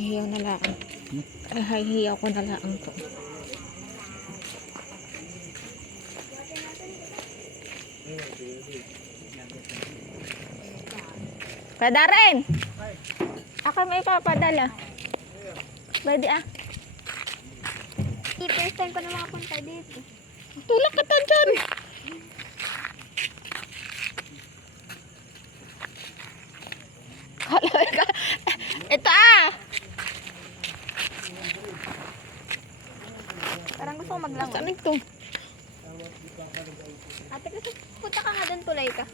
hihiyaw na lang. Ay, hihiyaw ko na lang to. Padarin! Ako may papadala. Pwede ah. First time ko na makapunta dito. Tulak ka dyan. Ito ah. Parang gusto ko maglangon. Saan ito? Ate, kasi punta ka nga doon, tulay ka.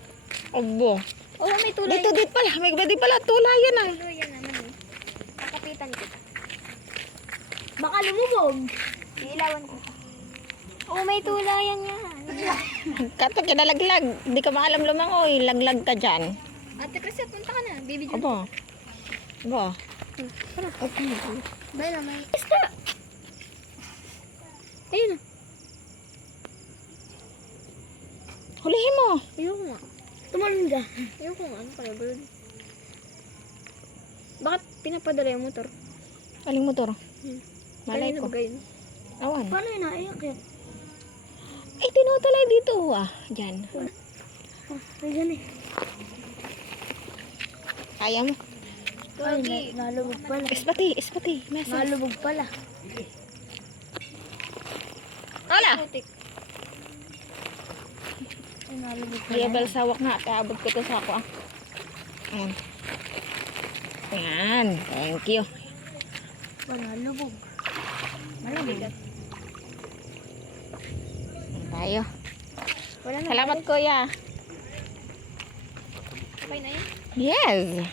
Obo. Oo, may tulay. Dito pala. May pwede pala tulayan ah. Tulay yan naman eh. Kakapitan kita. Baka lumubog. Iilawan ko. Oo, may tulayan nga. Kato kinalaglag. Hindi ka maalam lumangoy. Laglag ka dyan. Ate, kasi punta ka na. Baby Jun. Obo. Obo. Okay. Bala, may isda. Ayun na. Hulihin mo. Ayoko nga. Tumalun ka. Ayoko nga. Ano pala, bird? Bakit pinapadala yung motor? Aling motor. Malay Kanina ko. ba yun? Awan. Paano yun naiyak yan? Ay, tinutulay dito ah. Dyan. Ay, yan eh. Kaya mo. Ay, nalubog pala. Espati. Mesa. Nalubog pala. Wala. Putik. Ay, nalubog pala. Kaya balsawak nga. Kaabot ko ito sa ako ah. Ayan. Ayan. Thank you. Nalubog. Malamig. Tayo. Wala na. Salamat kuya. Okay na yun? Yes.